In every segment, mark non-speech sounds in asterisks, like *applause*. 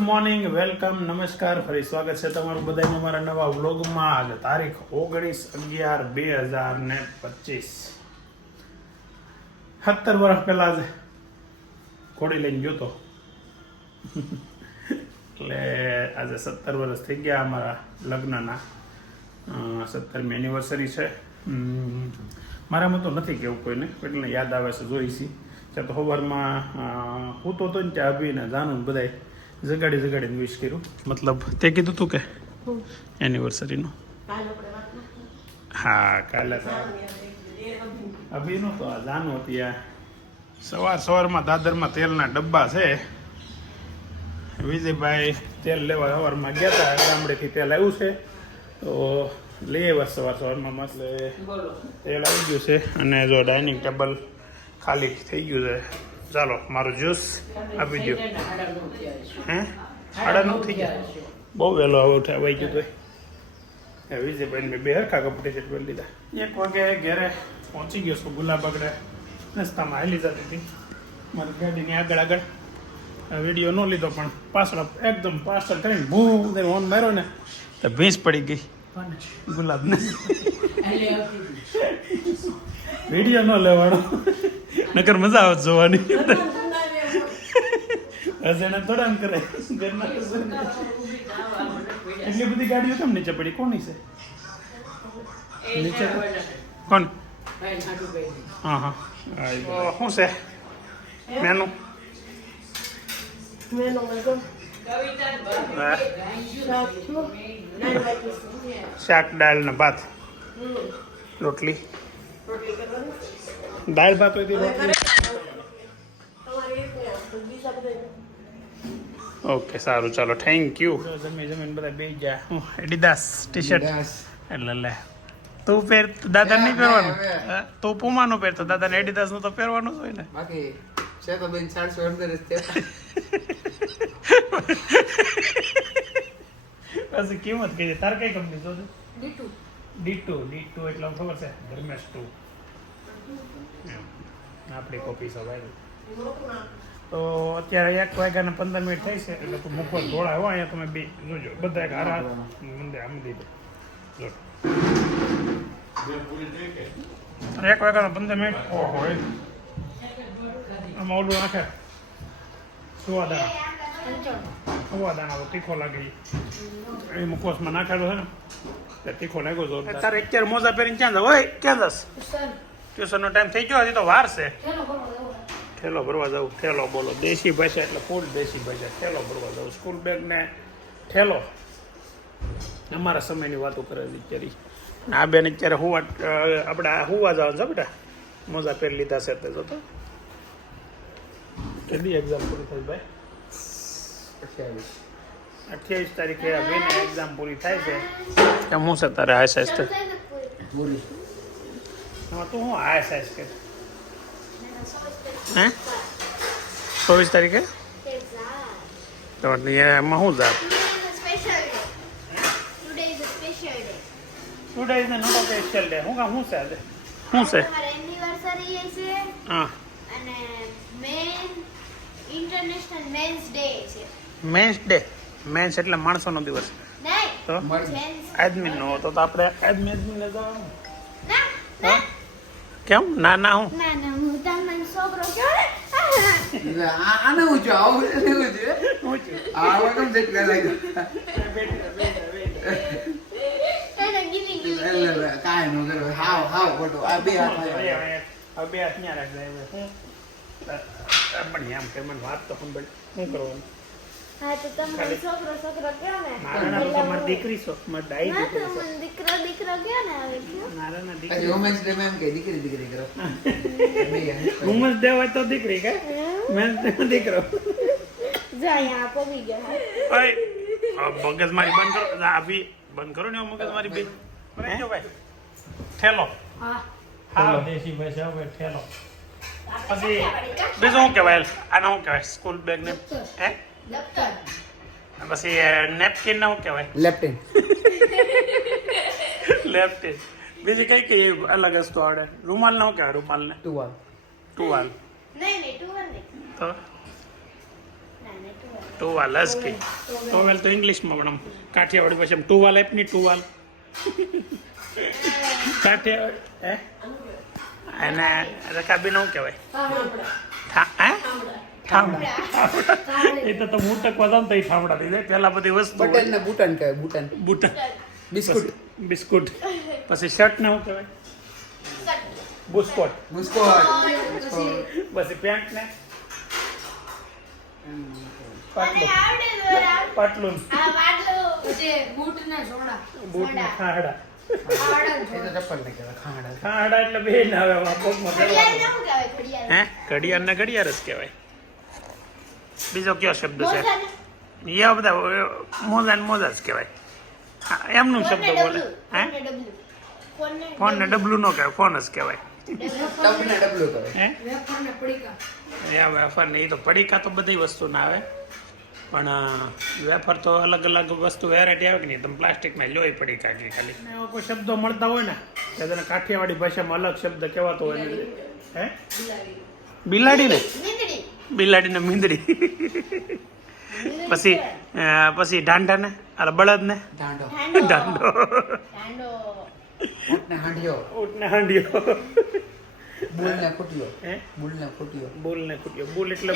Morning, welcome, નમસ્કાર, ફરી સ્વાગત છે તમારું બધાને અમારા નવા વ્લોગમાં. આજે તારીખ ઓગણીસ અગિયાર બે હજાર ને પચીસ. સત્તર વર્ષ પહેલા જ ઘોડી લઈને જોતો એટલે આજે સત્તર વર્ષ થઈ ગયા અમારા લગ્નના. સત્તરમી એનિવર્સરી છે. મારામાં તો નથી કેવું કોઈને, એટલે યાદ આવે છે જોઈશી છે. તો સવારમાં હું તો ને ત્યાં અભિને જાણું બધાય. જગાડી જગાડીને વિશ કર્યું. મતલબ તે કીધું તું કે? એનિવર્સરીનું હા કાલે તો. અભિનું તો આ જાનું હતી આ. સવાર સવારમાં દાદરમાં તેલના ડબ્બા છે. વિજયભાઈ તેલ લેવા સવારમાં ગયા હતા ગામડેથી તેલ આવ્યું છે. તો લઈ આવ્યા સવાર સવારમાં મસ્ત. તેલ આવી ગયું છે અને જો ડાઇનિંગ ટેબલ ખાલી થઈ ગયું છે. ચાલો મારો જ્યુસ આપી દો હે? આડા નું થઈ ગયા. બહુ વહેલો હવે ઉઠાવાઈ ગયું તો વિજયભાઈ મેં બે હરખા કપડે છે પહેરી લીધા. એક વાગે ઘરે પહોંચી ગયો છું ગુલાબ આગળ. રસ્તામાં હાલી જતી હતી. મારી ગાડીની આગળ આગળ. વીડિયો ન લીધો પણ પાછળ એકદમ પાછળ કરીને ભૂ દઈને ઓન માર્યો ને તો ભેંસ પડી ગઈ. ગુલાબને. વીડિયો ન લેવાનો. નકર મજા આવે જોવાની. હજાને થોડા આમ કરે એટલી બધી ગાડીઓ કેમ નીચે પડી? કોની છે? નીચે કોણ? હા હા. આ શું છે? મેનુ? શાક દાળ ને ભાત રોટલી. દાળ ભાત હોય તો ઓકે સારું ચાલો થેન્ક યુ જમી જમીન બધા બે ગયા. હું એડિદાસ ટી શર્ટ એટલે લે. તું પહેર દાદા નહીં પહેરવાનું? તું પુમાનું પહેરતો દાદાને એડિદાસનું તો પહેરવાનું જ હોય ને. બાકી છે તો બેન ચારસો અંદર જ પછી કિંમત કઈ તાર કઈ કંપની શોધે ડી ટુ ડી ટુ એટલે ખબર છે. ધર્મેશ ટુ. આપણી કોપી સવાય તો અત્યારે એક વાગ્યાને પંદર મિનિટ થઈ છે, એટલે તું મુખો ધોળા હોય અહીંયા તમે બે જોજો. બધા એક હારા મંદિર આમ દીધો જો. એક વાગ્યાને પંદર મિનિટ. ઓહો. આમાં ઓલું નાખે. સુવાદાણા. સુવાદાણા તો તીખો લાગે. એ મુખોસમાં નાખેલો છે ને. તીખો લાગ્યો જો તારે અત્યારે મોજા પહેરીને ક્યાં જાવ? હોય ક્યાં જશ? ટ્યુશનનો ટાઈમ થઈ ગયો હજી તો વાર છે. ઠેલો ભરવા જાઉં ઠેલો બોલો. દેશી ભાષા એટલે ફૂલ દેશી ભાષા. ઠેલો ભરવા જાઉં સ્કૂલ બેગ ને ઠેલો. અમારા સમયની વાતો કરે અત્યારે. આ બેન અત્યારે હુવા આપણે આ હુવા જવાનું છે બેટા. મોજા પહેરી લીધા છે તે જોતો. કેટલી એક્ઝામ પૂરી થઈ ભાઈ? અઠ્યાવીસ. અઠ્યાવીસ તારીખે આ બેન એક્ઝામ પૂરી થાય છે. એમ હું છે તારે હાય સાઈઝ પૂરી. હા તું હું હાય સાઈઝ કે? હે? ચોવીસ તારીખે? તો એમાં શું જાત? Today is not of special day હું કામ શું છે આજે? શું છે? હા. ઇન્ટરનેશનલ મેન્સ ડે છે. મેન્સ ડે મેન્સ એટલે માણસોનો દિવસ. તો? જેન્ટ્સ આદમી તો તો આપણે આદમી આદમીને જવાનું. હા? કેમ ના ના હું? ના ના હું તમને છોકરો આવું ઊંચું હું છું આ વગમ જેટલા લાગ્યો એને ગીની ગીની એટલે એટલે કાંઈ નો કરો હાવ હાવ ખોટું. આ બે હાથ હવે બે હાથ ન્યા રાખજે હવે હું પણ એમ કે મને વાત તો સંભળ શું કરવાનું? હા તો તમને છોકરો છોકરો કયો ને? મારા ના તો મારી દીકરી છો મારી તો દીકરી મને દીકરો દીકરો કયો ને હવે કયો મારા ના આજે દીકરી. ડે માં કે દીકરી દીકરી કરો. વુમન્સ ડે હોય તો દીકરી કે મેન્સ ડે દીકરો. જો અહીંયા પોગી ગયો ઓય મગજ મારી બંધ કરો. આ બંધ કરો ને મગજ મારી બે. ભાઈ. ઠેલો. હા. હા. દેશી ભાષા હવે ઠેલો. પછી બીજું શું કહેવાય? આને શું કહેવાય? સ્કૂલ બેગ ને હે? પછી નેપકિન ના શું કહેવાય? લેફ્ટિન લેફ્ટિન *laughs* બીજી કઈ કઈ અલગ વસ્તુ આવડે? રૂમાલ ના શું કહેવાય રૂમાલ ને? ટુવાલ ટુવાલ તો? ના ને ટુવાલ ટુવાલ હસકી ટોવેલ તો ઇંગ્લિશમાં પણ આમ કાઠિયાવાડી પછી ટુવાલ એપની ટુવાલ કાઠિયાવાડી એને અને રકાબીને શું કહેવાય? હા? હે ઠામડા એ તો મૂટક ઉટકવા તો એ ઠામડા લીધે. પેલા બધી વસ્તુ બટન ને બુટન કહેવાય બુટન. બુટન. બિસ્કુટ. બિસ્કુટ. પછી શર્ટ ને શું કહેવાય? બુસ્કોટ. Bush coat. પછી પેન્ટ ને? પાટલું. પાટલું. બૂટ ના સોડા બૂટ ને ખાડા. ઘડિયાળ? ને ઘડિયાળ જ કહેવાય. બીજો કયો શબ્દ છે? એ બધા મોજા ને મોજા જ કહેવાય. હા, એમનું શબ્દ બોલે. હે? ફોન ને ડબલું. ન કહેવાય ફોન જ કહેવાય. ટપ ને ડબલું કહેવાય. હે? વેફર ને એ તો પડીકા તો બધી વસ્તુ ના આવે. પણ વેફર તો અલગ અલગ વસ્તુ વેરાયટી આવે કે નહીં? તમે પ્લાસ્ટિકમાં લોહી પડીકા કે ખાલી? એવા કોઈ શબ્દો મળતા હોય ને કે તેને કાઠિયાવાડી ભાષામાં અલગ શબ્દ કહેવાતો હોય ને હે? બિલાડી. ને મીંદડી. બિલાડી ને મીંદડી. પછી પછી ઢાંઢા ને અરે બળદ ને દાંડો હાંડો. દાંડો હાંડો. ઊંટ ને હાંડિયો ખૂટ્યો. હે? ને ખૂટ્યો. બુલ ખૂટ્યો. બુલ એટલે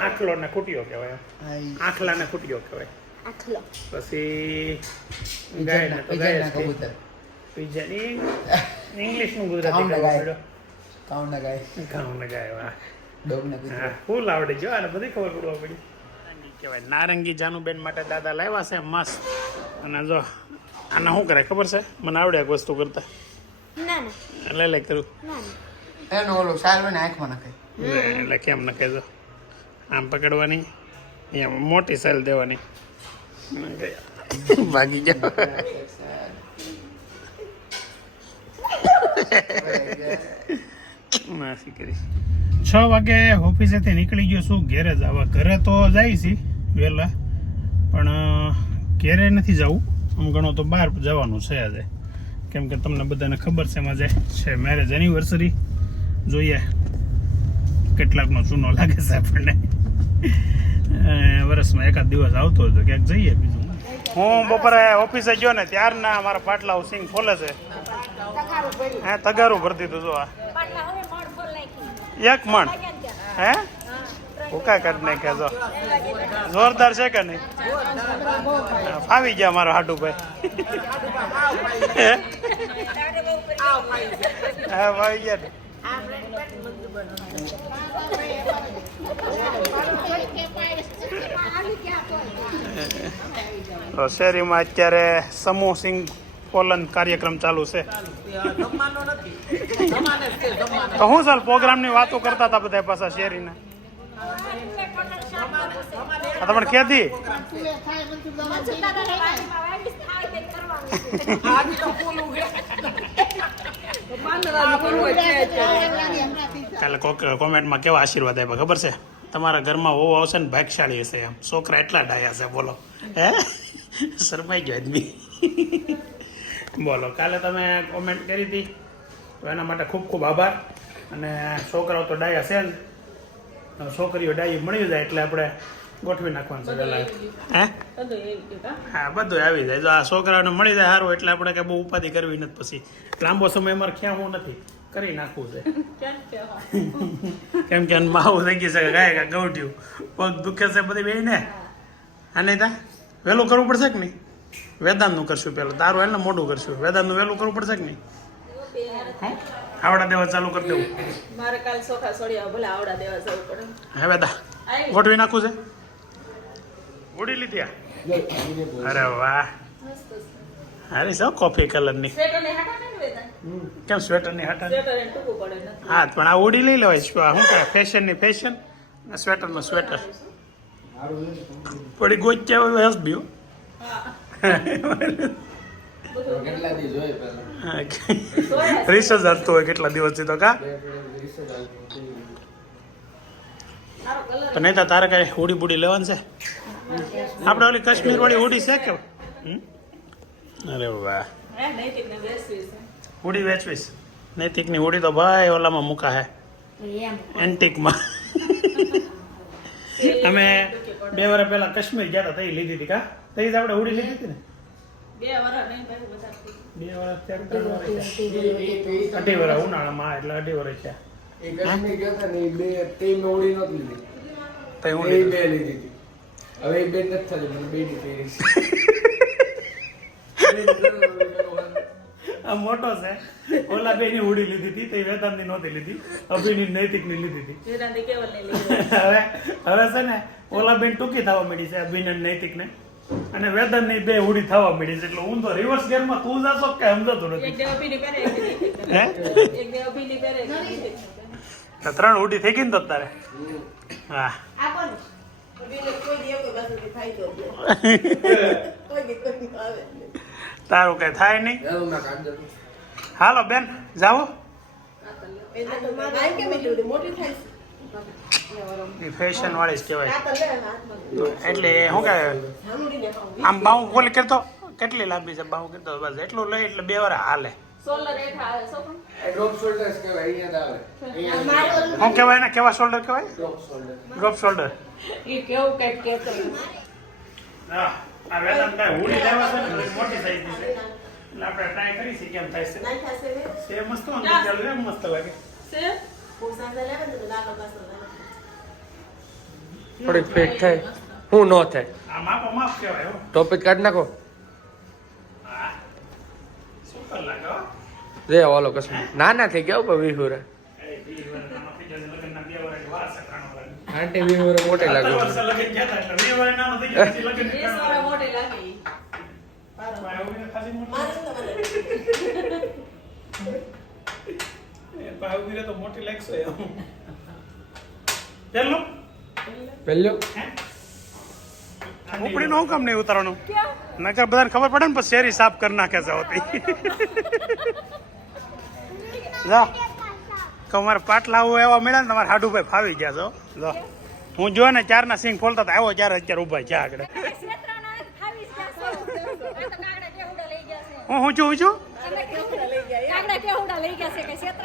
આખલો ને ખૂટ્યો. કહેવાય આખલા ને ખૂટ્યો કહેવાય. આખલો. પછી ગાય ને તો ગાય ના જ કહે. કબૂતર. પીઝા ઇંગ્લિશનું ગુજરાતી કાઉના કહેવા ગાય. વાહ. ફૂલ આવડી ગયો અને બધી ખબર પડવા પડી. કહેવાય નારંગી જાનુબેન માટે દાદા લાવ્યા છે મસ્ત. અને જો આને શું કરે ખબર છે? મને આવડે એક વસ્તુ કરતા. ના ના. લે લે કરું. એનો ઓલો સાર ને આંખમાં નખાય. એટલે કેમ ન કહેજો આમ પકડવાની એમ મોટી સેલ દેવાની. *laughs* ભાગી જાઓ માફી કરી છ વાગે ઓફિસેથી નીકળી ગયો છું ઘેરે જ. આવા ઘરે તો જાય છે વહેલા. પણ ઘેરે નથી જવું. આમ ઘણો તો બહાર જવાનું છે આજે. કેમ કે તમને બધાને ખબર છે એમાં જે છે મેરેજ એનિવર્સરી જોઈએ કેટલાકનો ચૂનો લાગે છે આપણને. વર્ષમાં એકાદ દિવસ આવતો હતો ક્યાંક જઈએ બીજું. હું બપોરે ઓફિસે ગયો ને ત્યારના મારા પાટલા સિંગ ખોલે છે. હે તગારું ભરતી હતું જો આ. એક મણ. હે? ભૂકા કરી નાખ્યા જો જોરદાર છે કે નહીં? ફાવી ગયા મારો હાટુભાઈ હે? ફાવી ગયા ને. તો શેરીમાં અત્યારે સમૂહ ફોલન કાર્યક્રમ ચાલુ છે. તો હું ચાલ પ્રોગ્રામની વાતો કરતા હતા બધા પાછા શેરીના? તમને ક્યાંથી કાલે કોમેન્ટમાં કેવા આશીર્વાદ આપ્યા, ખબર છે? તમારા ઘરમાં હોવો આવશે ને ભાગશાળી હશે એમ. છોકરા એટલા ડાયા છે, બોલો. હે? શરમાઈ ગયો આદમી. બોલો કાલે તમે કોમેન્ટ કરી હતી. તો એના માટે ખૂબ ખૂબ આભાર. અને છોકરાઓ તો ડાયા છે જ. છોકરીઓ ડાઈ મળી જાય એટલે આપણે ગોઠવી નાખવાનું છે પહેલા. હે? હા બધું આવી જાય. જો આ છોકરાઓને મળી જાય સારું એટલે આપણે કે બહુ ઉપાધિ કરવી નથી પછી. લાંબો સમય અમારે ક્યાં હું નથી. કરી નાખવું છે. કેમ કે માવું થઈ ગયું છે ગાય કા ગૌઠ્યું પગ દુખે છે બધી બે ને હા નહીં તા? વહેલું કરવું પડશે કે નહીં? વેદાંતનું કરશું પહેલાં. તારું એટલે મોઢું કરશું. વેદાંતનું વહેલું કરવું પડશે કે નહીં? આવડા દેવા ચાલુ કરી દેવું. મારે કાલ સોખા સોડિયા ભલે આવડા દેવા જવું પડે. હે વેદા ગોઠવી નાખું છે? ઉડી લીધી આ? અરે વાહ. અરે સૌ કોફી કલરની સ્વેટર ને. ને કેમ સ્વેટરની હટા હા પણ આ ઉડી લઈ લેવાય શું આ શું ની ફેશન સ્વેટરનું સ્વેટર. થોડી ગોચ્યા હોય હસ દી રિસર્ચ હરતું હોય કેટલા દિવસથી તો કા? નહીં તો તારે કઈ હુડી બુડી લેવાની છે? આપણે ઓલી કાશ્મીર વાળી હુડી છે કે? અરે વાહ. હુડી વેચવીશ. નૈતિકની હુડી તો ભાઈ ઓલામાં મૂકા હે. એન્ટિકમાં. *laughs* અમે બે વર્ષ પહેલા કાશ્મીર ગયા હતા તઈ લીધી હતી કા? તઈ જ આપણે ઉડી લીધી હતી ને? બે વરસ નહીં ભાઈ બધા બે ત્રણ વર્ષ અઢી વર્ષ ઉનાળામાં એટલે અઢી વર્ષ થયા. એ કાશ્મીર ગયા હતા ને એ બે તે મેં નહોતી લીધી. બે લીધી. હતી. હવે એ બે નથી થતી મને બે ની પહેરી *laughs* આ મોટો છે. ઓલા બે ની ઉડી લીધી હતી તે વેદાંતની નહોતી લીધી. અભિની નૈતિકની લીધી હતી. *laughs* હવે હવે છે ને ઓલા બેન ટૂંકી થવા મળી છે અભિનંદ નૈતિક ને અને વેધરની બે ઉડી થવા મળી છે એટલે હું તો રિવર્સ ગેરમાં તું જાશો કે સમજતું નથી ત્રણ ઉડી થઈ ગઈ ને તો તારે હા તારું કઈ થાય નહીં હાલો બેન જાઓ એ ફેશન વાળી જ કહેવાય. એટલે શું કહેવાય આમ બાહુ બોલી કરતો કેટલી લાંબી છે બાહુ કરતો? બસ એટલું લઈ એટલે બે વાર હાલે. એ શું કહેવાય ને કેવા શોલ્ડર કહેવાય? Drop shoulder. કેવું કંઈક કહેતો આપણે ટ્રાય કરી કેમ થાય છે. છે મસ્ત મસ્ત લાગે. થોડીક ફિટ થાય. હું નો થાય. ટોપિક કાઢી નાખો. લાગે રે ઓલો કશું ના ના થઈ ગયા ઉપર વિહુરે લાગે આંટી વિહુરે મોટે લાગે. વર્ષે લગ્ન *laughs* ગયા હતા એટલે બે વર્ષ નાનો થઈ ગયો પછી લગ્ન વીસ કાણો વાળા લાગે. મોટી લાગે ઈ. ભાઈ, આવું ને ખાસી મોટી એ ભાઈ ઊભી રહે તો મોટી લાગશે એમ. પેલું પહેલો. ઉપડી નો કામ નહીં ઉતારવાનું? નકર બધાને ખબર પડે ને પછી શેરી સાફ કરી નાખે છે હોતી જા તમારે પાટલા આવું એવા મળ્યા ને તમારે હાડુભાઈ ફાવી ગયા છો. જો હું જો ને ચારના સિંગ ફોલતા હતા. આવ્યો ચાર અત્યારે ઊભા છે આગળ. હું હું છું હું છું?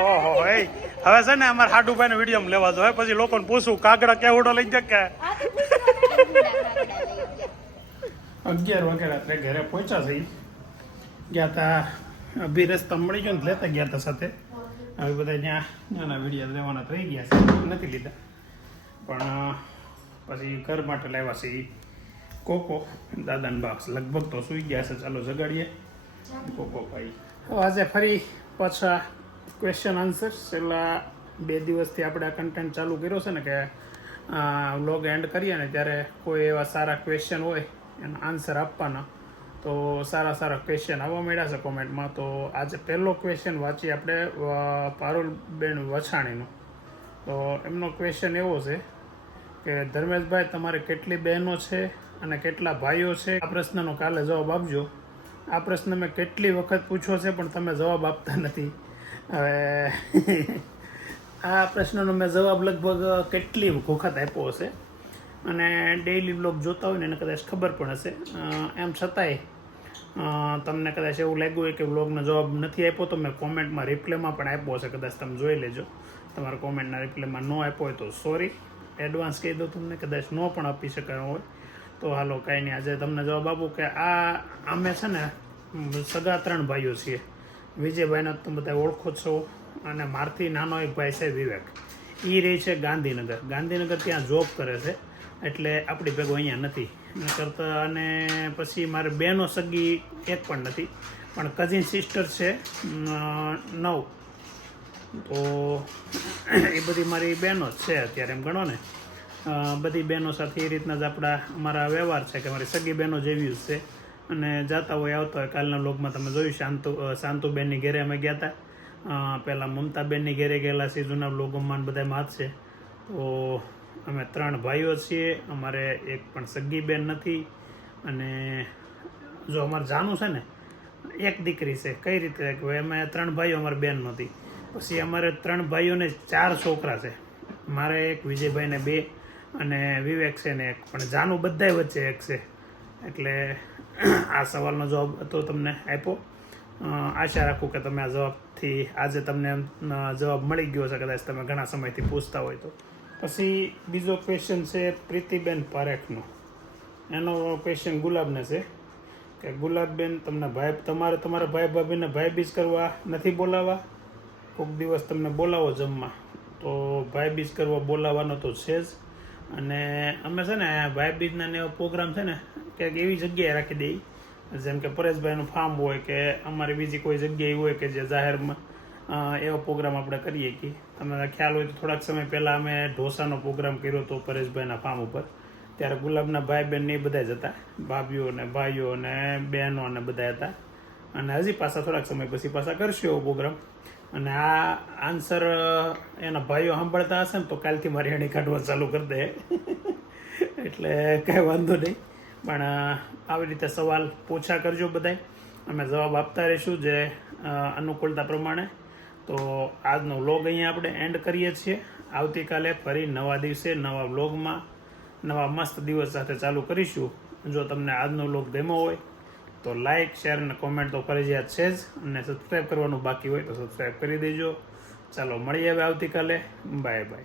ઓહો એ હવે છે ને અમારે હાડુભાઈ ને વીડિયો લેવા જોઈએ પછી લોકોને પૂછું કાગડા કેવડો લઈ જાય કે? *laughs* અગિયાર વાગે રાત્રે ઘરે પહોંચ્યા છે ગયા હતા અભી રસ્તા મળી ગયો ને લેતા ગયા હતા સાથે. હવે બધા ત્યાં નાના વીડિયો લેવાના થઈ ગયા છે. નથી લીધા. પણ પછી ઘર માટે લાવ્યા છે ઈ. કોકો દાદાને બાક્સ લગભગ તો સુઈ ગયા છે. ચાલો જગાડીએ. કોકો ભાઈ. આજે ફરી પાછા ક્વેશ્ચન આન્સર છેલ્લા બે દિવસથી આપણે આ કન્ટેન્ટ ચાલુ કર્યો છે ને કે વ્લોગ એન્ડ કરીએ ને ત્યારે કોઈ એવા સારા ક્વેશ્ચન હોય, એના આન્સર આપવાના. તો સારા સારા ક્વેશ્ચન આવવા મળ્યા છે કોમેન્ટમાં તો આજે પહેલો ક્વેશ્ચન વાંચીએ આપણે પારુલબેન વછાણીનો. તો એમનો ક્વેશ્ચન એવો છે કે, ધર્મેશભાઈ, તમારે કેટલી બહેનો છે અને કેટલા ભાઈઓ છે? આ પ્રશ્નનો કાલે જવાબ આપજો. આ પ્રશ્ન મેં કેટલી વખત પૂછ્યો છે પણ તમે જવાબ આપતા નથી. હવે આ પ્રશ્નનો મેં જવાબ લગભગ કેટલી વખત આપ્યો હશે? અને ડેઈલી બ્લોગ જોતા હોય ને એને કદાચ ખબર પણ હશે. એમ છતાંય તમને કદાચ એવું લાગ્યું હોય કે વ્લોગનો જવાબ નથી આપ્યો, તો મેં કોમેન્ટમાં રિપ્લેમાં પણ આપ્યો હશે. કદાચ તમે જોઈ લેજો. તમારા કોમેન્ટના રિપ્લેમાં ન આપ્યો હોય તો સોરી એડવાન્સ કહી દો તમને, કદાચ ન પણ આપી શકાયો હોય. તો હાલો, કાંઈ નહીં. આજે તમને જવાબ આપું કે આ અમે છે ને સગા ત્રણ ભાઈઓ છીએ. વિજયભાઈને તમે બધા ઓળખો છો અને મારથી નાનો એક ભાઈ છે વિવેક. એ રહે છે ગાંધીનગર. ગાંધીનગર ત્યાં જોબ કરે છે, એટલે આપણી ભેગો અહીંયા નથી. કરતા અને પછી મારે બેનો સગી એક પણ નથી, પણ કઝિન સિસ્ટર છે નવ. તો એ બધી મારી બહેનો જ છે અત્યારે, એમ ગણો ને? બધી બહેનો સાથે એ રીતના જ આપણા અમારા વ્યવહાર છે કે મારી સગી બહેનો જેવી જ છે. અને જાતા હોય, આવતા હોય, કાલના લોગમાં તમે જોયું શાંતુ શાંતુબેનની ઘરે અમે ગયા હતા પહેલાં મમતાબેનની ઘરે ગયેલા છીએ, જૂના લોગોમાં બધા હાથ છે. તો અમે ત્રણ ભાઈઓ છીએ, અમારે એક પણ સગી બેન નથી. અને જો અમારે જાનું છે ને, એક દીકરી છે. કઈ રીતે? અમે ત્રણ ભાઈઓ, અમારે બેન નહોતી પછી અમારે ત્રણ ભાઈઓને ચાર છોકરા છે. મારે એક, વિજયભાઈને બે અને વિવેક છે ને એક. પણ જાનું બધાય વચ્ચે એક છે. એટલે આ સવાલનો જવાબ હતો તમને આપ્યો. આશા રાખું કે તમે આ જવાબથી આજે તમને જવાબ મળી ગયો છે કદાચ તમે ઘણા સમયથી પૂછતા હોય તો. પછી બીજો ક્વેશ્ચન છે પ્રીતિબેન પારેખનો. એનો ક્વેશ્ચન ગુલાબને છે કે, ગુલાબબેન, તમને ભાઈ, તમારે તમારા ભાઈ ભાભીને ભાઈ બીજ કરવા નથી બોલાવવા? કોઈક દિવસ તમને બોલાવો જમવા. તો ભાઈ બીજ કરવા બોલાવવાનો તો છે જ. અને અમે છે ને ભાઈ બીજના ને એવો પ્રોગ્રામ છે ને, ક્યાંક એવી જગ્યાએ રાખી દઈએ જેમ કે પરેશભાઈનું ફાર્મ હોય કે અમારી બીજી કોઈ જગ્યાએ હોય કે જે જાહેરમાં એવો પ્રોગ્રામ આપણે કરીએ કે તમને ખ્યાલ હોય તો થોડાક સમય પહેલાં અમે ઢોસાનો પ્રોગ્રામ કર્યો હતો પરેશભાઈના ફાર્મ ઉપર. ત્યારે ગુલાબના ભાઈ બહેન ને એ બધા જ હતા. ભાભીઓ ને ભાઈઓ ને બહેનો ને બધા હતા. અને હજી પાછા થોડાક સમય પછી પાછા કરશું એવો પ્રોગ્રામ અને આ આન્સર એના ભાઈઓ સાંભળતા હશે ને, તો કાલથી મારી એણી કાઢવા ચાલુ કરી દે. એટલે કાંઈ વાંધો નહીં. પણ આવી રીતે સવાલ પૂછા કરજો બધાય. અમે જવાબ આપતા રહીશું જે અનુકૂળતા પ્રમાણે. તો આજનો વ્લોગ અહીંયા આપણે એન્ડ કરીએ છીએ. આવતીકાલે ફરી નવા દિવસે, નવા વ્લોગમાં, નવા મસ્ત દિવસ સાથે ચાલુ કરીશું. જો તમને આજનો વ્લોગ ગમ્યો હોય તો લાઇક શેર અને કોમેન્ટ તો ફરજિયાત છે જ. અને સબસ્ક્રાઈબ કરવાનું બાકી હોય તો સબસ્ક્રાઈબ કરી દેજો. ચાલો, મળીએ હવે આવતીકાલે. Bye bye